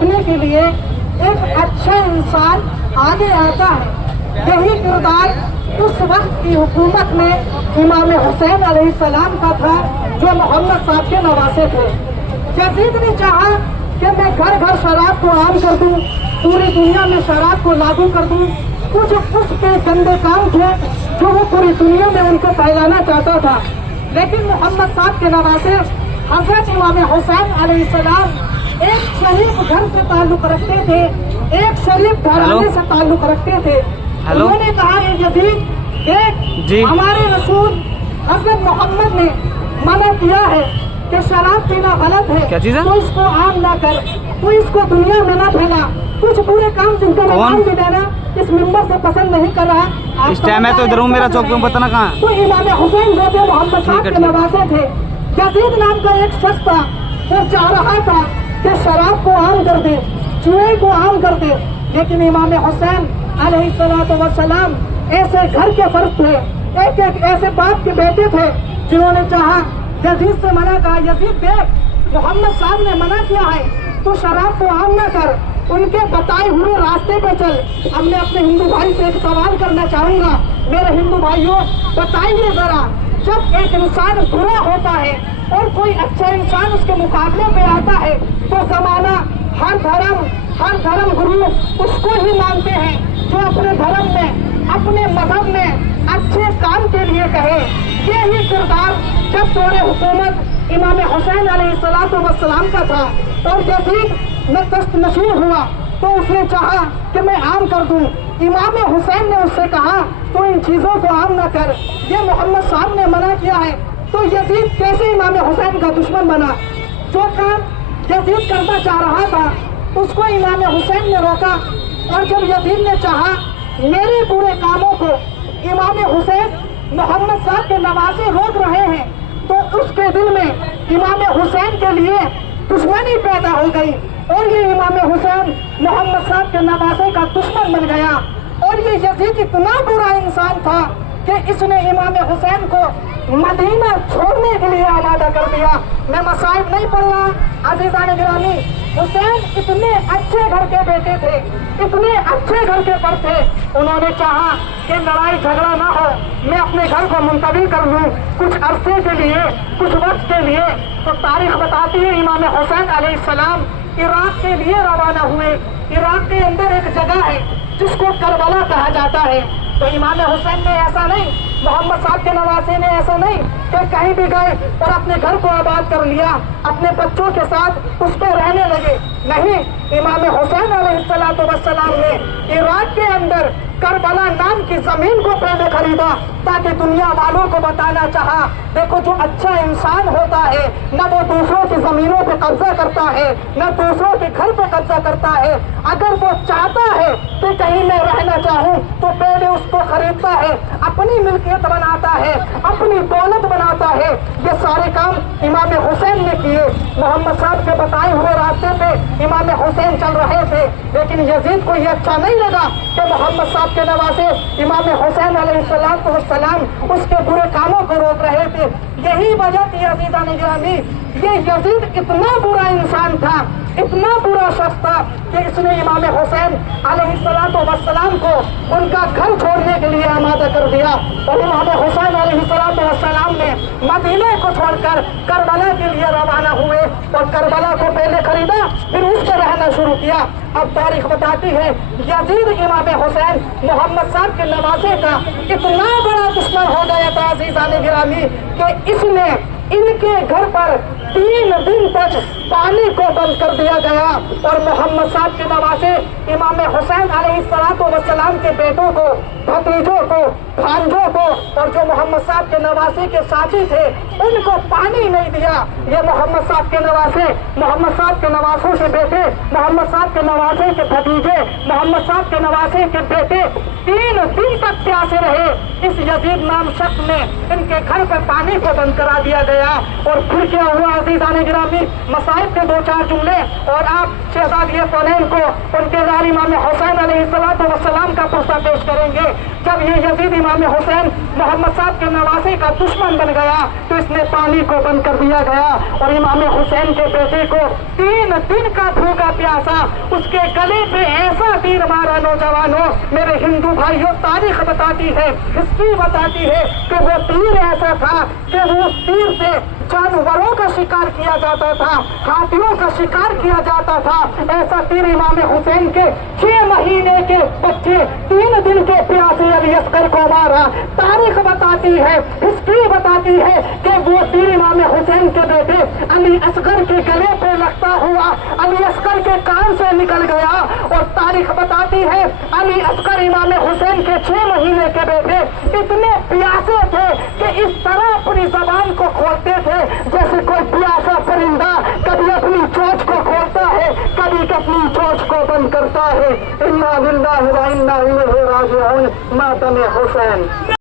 रखने के लिए एक अच्छा इंसान आगे आता है। यही किरदार उस वक्त की हुकूमत में इमाम हुसैन अलैहिस्सलाम का था, जो मोहम्मद साहब के नवासे थे। यजीद ने चाहा कि मैं घर घर शराब को आम कर दूं, पूरी दुनिया में शराब को लागू कर दूं। कुछ उसके गंदे काम थे जो वो पूरी दुनिया में उनको फैलाना चाहता था। लेकिन मोहम्मद साहब के नवासे हजरत इमाम हुसैन अलैहिस्सलाम एक शरीफ घर से ताल्लुक रखते थे, एक शरीफ घराने से ताल्लुक रखते थे। उन्होंने कहा, यजीद देख, हमारे रसूल हजरत मोहम्मद ने मना किया है कि शराब पीना गलत है, तो इसको आम ना कर, तो इसको दुनिया में ना फैला। कुछ बुरे काम जिनको मैं नाम भी देना इस मिंबर से पसंद नहीं कर रहा। इस टाइम है तो इधर हूँ, मेरा चौक में बताना कहाँ। तो इमाम हुसैन जो थे मोहम्मद साहब के नवासे थे। यजीद नाम का एक शख्स था, वो चाह रहा था कि शराब को आम कर दे, जुए को आम कर दे। लेकिन इमाम हुसैन अलैहिस्सलातु वस्सलाम ऐसे घर के फर्द थे, एक एक ऐसे बाप के बेटे थे जिन्होंने चाहा यजीद से मना कहा, यजीद देख, मोहम्मद साहब ने मना किया है, तो शराब को आम न कर, उनके बताए हुए रास्ते पे चल। अब मैं अपने हिंदू भाई से एक सवाल करना चाहूंगा, मेरे हिंदू भाइयों बताइए जरा, जब एक इंसान बुरा होता है और कोई अच्छा इंसान उसके मुकाबले में आता है, तो जमाना हर धर्म गुरु उसको ही मानते हैं जो अपने धर्म में, अपने मजहब में अच्छे काम के लिए कहे। यही किरदार जब दौरे हुकूमत इमाम हुसैन अलैहिस्सलातु वस्सलाम का था और यजीद में दस्त नशीर हुआ, तो उसने चाहा कि मैं आम कर दूं। इमाम हुसैन ने उससे कहा, तो इन चीजों को आम न कर, ये मोहम्मद साहब ने मना किया है। तो यजीद कैसे इमाम हुसैन का दुश्मन बना? जो काम यजीद करना चाह रहा था उसको इमाम हुसैन ने रोका, और जब यजीद ने चाहा मेरे बुरे कामों को इमाम हुसैन मोहम्मद साहब के नवासे रोक रहे हैं, तो उसके दिल में इमाम हुसैन के लिए दुश्मनी पैदा हो गई और ये इमाम हुसैन मोहम्मद साहब के नवासे का दुश्मन बन गया। और ये यजीद इतना बुरा इंसान था कि इसने इमाम हुसैन को मदीना छोड़ने के लिए आमादा कर दिया। मैं मसाइब नहीं पढ़ रहा, अज़ीज़ान गिरामी, हुसैन इतने अच्छे घर के बेटे थे, इतने अच्छे घर के फर्द थे, उन्होंने चाहा कि लड़ाई झगड़ा ना हो, मैं अपने घर को मुंतविल कर लूं कुछ अरसे के लिए, कुछ वक्त के लिए। तो तारीख बताती है इमाम हुसैन अलैहिस्सलाम इराक के लिए रवाना हुए। इराक के अंदर एक जगह है जिसको करबला कहा जाता है। तो इमाम हुसैन ने ऐसा नहीं, मोहम्मद साहब के नवासे ने ऐसा नहीं कि कहीं भी गए और अपने घर को आबाद कर लिया, अपने बच्चों के साथ उस पर रहने लगे। नहीं, इमाम हुसैन अलैहिस्सलातु वस्सलाम ने इराक के अंदर करबला नाम की जमीन को पहले खरीदा, ताकि दुनिया वालों को बताना चाहा, देखो जो अच्छा इंसान होता है न वो दूसरों की जमीनों पे कब्जा करता है, न दूसरों के घर पे कब्जा करता है। अगर वो चाहता है कि कहीं मैं रहना चाहूँ तो पहले उसको खरीदता है, अपनी मिल्कियत बनाता है, अपनी दौलत बनाता है। ये सारे काम इमाम हुसैन ने किए। मोहम्मद साहब के बताए हुए रास्ते पे इमाम हुसैन चल रहे थे, लेकिन यजीद को ये अच्छा नहीं लगा कि मोहम्मद साहब के नवासे इमाम हुसैन अलैहिस्सलातु वस्सलाम उसके बुरे कामों को रोक रहे थे। यही वजह थी अज़ीज़ान गिरामी, ये यजीद इतना बुरा इंसान था, इतना बुरा शख्स था कि इसने इमाम हुसैन अलैहिस्सलातु वस्सलाम को उनका घर छोड़ने के लिए आमादा कर दिया। और इमाम हुसैन अलैहिस्सलातु वस्सलाम ने मदीने को छोड़कर करबला के लिए रवाना हुए और करबला को पहले खरीदा, फिर उस पर रहना शुरू किया। अब तारीख बताती है यजीद इमाम हुसैन मोहम्मद साहब के नवासे का इतना बड़ा दुश्मन हो गया था अज़ीज़ान गिरामी कि इसने इनके घर पर 3 दिन तक पानी को बंद कर दिया गया। और मोहम्मद साहब के नवासे इमाम हुसैन अलैहिस्सलातु वस्सलाम के बेटों को, भतीजों को, भांजों को और जो मोहम्मद साहब के नवासे के साथी थे उनको पानी नहीं दिया। ये मोहम्मद साहब के नवासे, मोहम्मद साहब के नवासों से बेटे, मोहम्मद साहब के नवासे के भतीजे, मोहम्मद साहब के नवासे के बेटे 3 दिन तक प्यासे रहे। इस यजीद नाम शख्स ने इनके घर पर पानी को बंद करा दिया गया। और फिर क्या हुआ अज़ीज़ान गिरामी, मसाइब के 2-4 जुमले और आप शहज़ादी कौनैन को उनके लाल इमाम हुसैन अलैहिस्सलातु वस्सलाम का पुरसा पेश करेंगे। जब ये यजीद इमाम हुसैन محمد صاحب کے نواسے کا دشمن بن گیا تو اس نے پانی کو بند کر دیا گیا اور امام حسین کے بیٹے کو 3 دن کا بھوکا پیاسا اس کے گلے پہ ایسا تیر مارا. نوجوانوں میرے ہندو بھائیوں تاریخ بتاتی ہے, ہسٹری بتاتی ہے کہ وہ تیر ایسا تھا کہ وہ اس تیر سے جانوروں کا شکار کیا جاتا تھا, ہاتھیوں کا شکار کیا جاتا تھا. ایسا تیر امام حسین کے 6 مہینے کے بچے 3 دن کے پیاسے علی اصغر کو مارا. تاریخ بتاتی ہے, ہسٹری بتاتی ہے کہ وہ تیر امام حسین کے بیٹے علی اصغر کے گلے پہ لگتا ہوا علی اصغر کے کان سے نکل گیا. اور تاریخ بتاتی ہے علی اصغر امام حسین کے 6 مہینے کے بیٹے اتنے پیاسے تھے کہ اس طرح اپنی زبان کو کھولتے تھے جیسے کوئی پیاسا پرندہ کبھی اپنی چونچ کو کھولتا ہے کبھی اپنی چونچ کو بند کرتا ہے. انا للہ و انا الیہ راجعون. ماتم حسین.